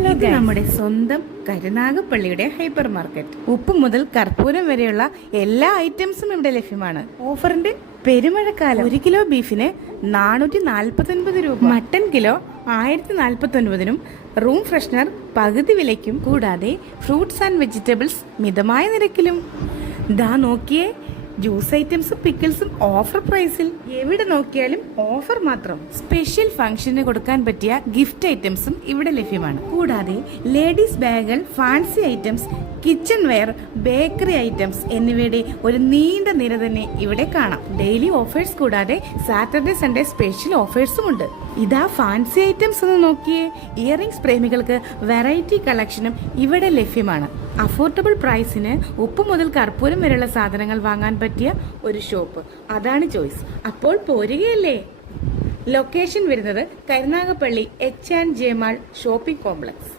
Hello, ഇത് നമ്മുടെ സ്വന്തം കരുനാഗപ്പള്ളിയുടെ ഹൈപ്പർ മാർക്കറ്റ്. ഉപ്പ് മുതൽ കർപ്പൂരം വരെയുള്ള എല്ലാ ഐറ്റംസും ഇവിടെ ലഭ്യമാണ്. ഓഫറിന്റെ പെരുമഴക്കാലം. 1 കിലോ ബീഫിന് 449 രൂപ, മട്ടൻ കിലോ 1049നും റൂം ഫ്രഷ്നർ പകുതി വിലയ്ക്കും, കൂടാതെ ഫ്രൂട്ട്സ് ആൻഡ് വെജിറ്റബിൾസ് മിതമായ നിരക്കിലും. ദാ നോക്കിയേ, ജ്യൂസ് ഐറ്റംസും പിക്കിൾസും ഓഫർ പ്രൈസിൽ. എവിടെ നോക്കിയാലും ഓഫർ മാത്രം. സ്പെഷ്യൽ ഫംഗ്ഷന് കൊടുക്കാൻ പറ്റിയ ഗിഫ്റ്റ് ഐറ്റംസും ഇവിടെ ലഭ്യമാണ്. കൂടാതെ ലേഡീസ് ബാഗുകൾ, fancy items, kitchen wear, bakery items എന്നിവയുടെ ഒരു നീണ്ട നിര തന്നെ ഇവിടെ കാണാം. ഡെയിലി ഓഫേഴ്സ് കൂടാതെ സാറ്റർഡേ സൺഡേ സ്പെഷ്യൽ ഓഫേഴ്സും ഉണ്ട്. ഇതാ ഫാൻസി ഐറ്റംസ് ഒന്ന് നോക്കിയേ. ഇയറിംഗ്സ് പ്രേമികൾക്ക് വെറൈറ്റി കളക്ഷനും ഇവിടെ ലഭ്യമാണ്. അഫോർഡബിൾ പ്രൈസിന് ഉപ്പ് മുതൽ കർപ്പൂരം വരെയുള്ള സാധനങ്ങൾ വാങ്ങാൻ പറ്റിയ ഒരു ഷോപ്പ്. അതാണ് ചോയ്സ്. അപ്പോൾ പോരുകയല്ലേ? ലൊക്കേഷൻ വരുന്നത് Karunagappally H&J mall shopping complex.